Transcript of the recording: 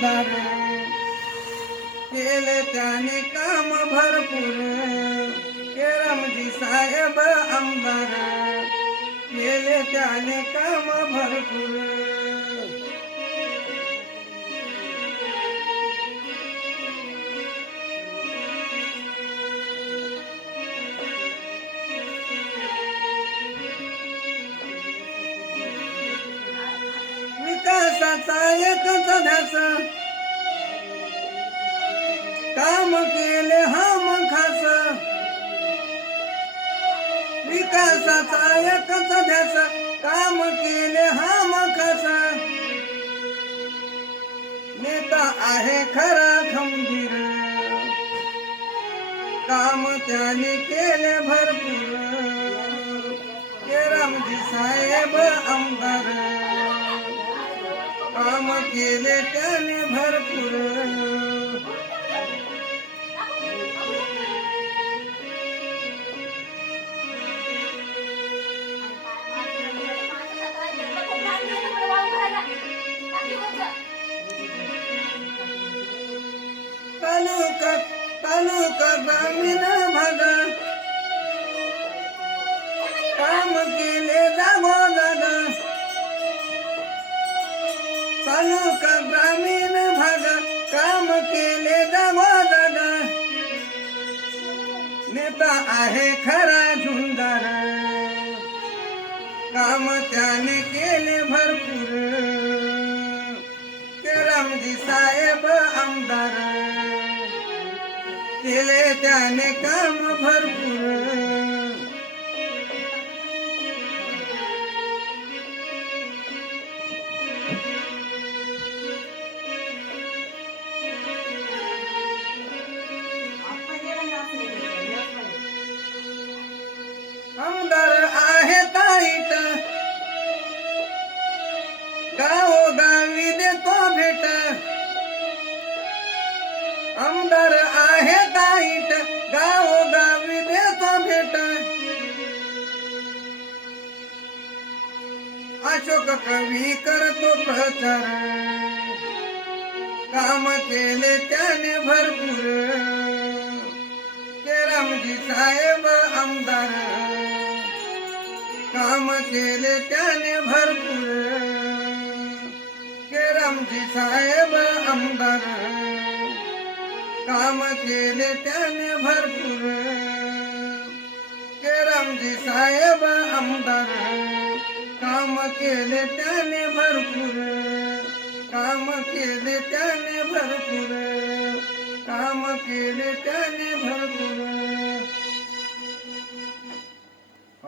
आमदार केले त्याने काम भरपूर केरमजी साहेब आमदार केले त्याने काम भरपूर विकासाचा एकच ध्यास काम केले हम खास विकासाचा एकच ध्यास काम केले हम खास नेता आहे खरा खंबीर काम त्याने केले भरपूर केरमजी साहेब आमदार काम केले त्याने भरपूर तालुका ग्रामीण भाग काम केले जागोजाग तालुका ग्रामीण भाग काम केले जागोजाग नेता आहे खरा झुंजार काम त्याने केले भरपूर केरमजी साहेब आमदार केले त्याने काम भरपूर आमदार आहे ताईट गावोगावी देतो भेट आमदार आहे ताईट गावोगावी देतो भेट अशोक कवी करतो प्रचार काम केले त्याने भरपूर केरमजी साहेब आमदार काम केले त्याने भरपूर केरमजी साहेब आमदार काम केले त्याने भरपूर केरमजी साहेब आमदार काम केले त्याने भरपूर काम केले त्याने भरपूर काम केले त्याने भरपूर